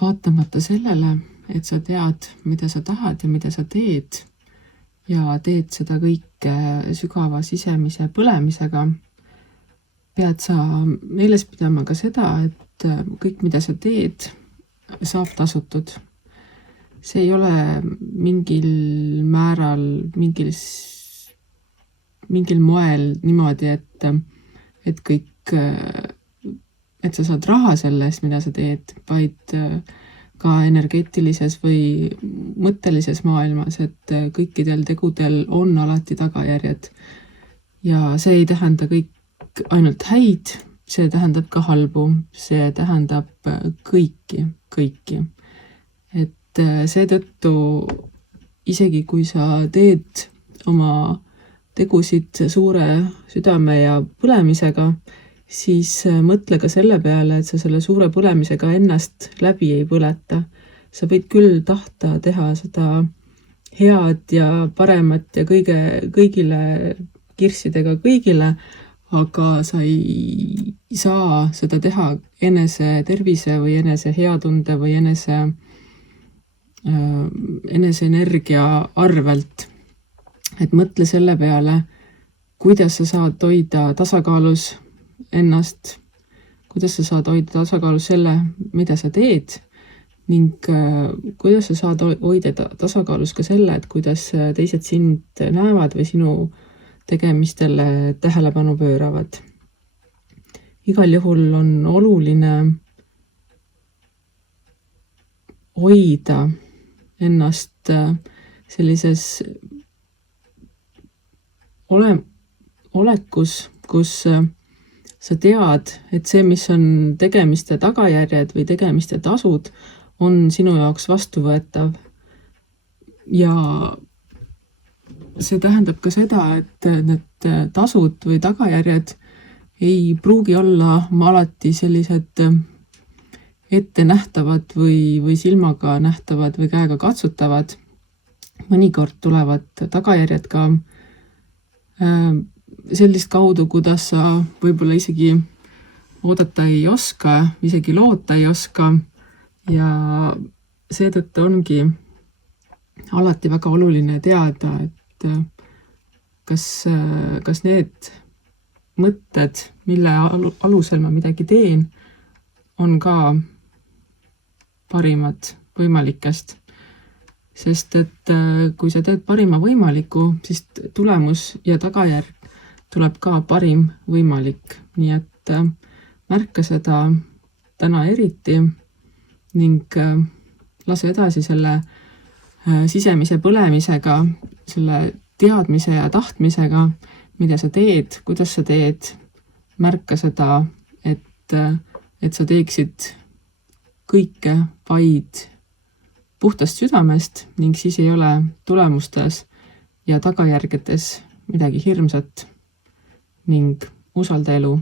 vaatamata sellele, et sa tead, mida sa tahad ja mida sa teed ja teed seda kõike sügava sisemise põlemisega, pead sa meeles pidama ka seda, et kõik, mida sa teed, saab tasutud. See ei ole mingil määral, mingil moel niimoodi, et kõik, et sa saad raha selle eest, mida sa teed, vaid ka energeetilises või mõttelises maailmas, et kõikidel tegudel on alati tagajärjed. Ja see ei tähenda kõik ainult häid, see tähendab ka halbu, see tähendab kõiki. Et seetõttu isegi kui sa teed oma tegusid suure südame ja põlemisega, siis mõtle ka selle peale, et sa selle suure põlemisega ennast läbi ei põleta. Sa võid küll tahta teha seda head ja paremat ja kõigile kirssidega kõigile, aga sa ei saa seda teha enese tervise või enese heatunde või enese energia arvelt. Et mõtle selle peale, kuidas sa saad hoida tasakaalus ennast, kuidas sa saad hoida tasakaalus selle, mida sa teed, ning kuidas sa saad hoida tasakaalus ka selle, et kuidas teised sind näevad või sinu tegemistele tähelepanu pööravad. Igal juhul on oluline hoida ennast sellises olekus, kus sa tead, et see, mis on tegemiste tagajärjed või tegemiste tasud, on sinu jaoks vastuvõetav. Ja see tähendab ka seda, et need tasud või tagajärjed ei pruugi olla alati sellised ette nähtavad või silmaga nähtavad või käega katsutavad. Mõnikord tulevad tagajärjed ka sellist kaudu, kuidas sa võib-olla isegi oodata ei oska, isegi loota ei oska, ja seetõttu ongi alati väga oluline teada, et kas need mõtted, mille alusel ma midagi teen, on ka parimad võimalikest. Sest et kui sa teed parima võimaliku, siis tulemus ja tagajärg tuleb ka parim võimalik. Nii et märka seda täna eriti ning lase edasi selle sisemise põlemisega, selle teadmise ja tahtmisega, mida sa teed, kuidas sa teed. Märka seda, et sa teeksid kõike vaid puhtast südamest ning siis ei ole tulemustes ja tagajärgedes midagi hirmsat ning usalda elu.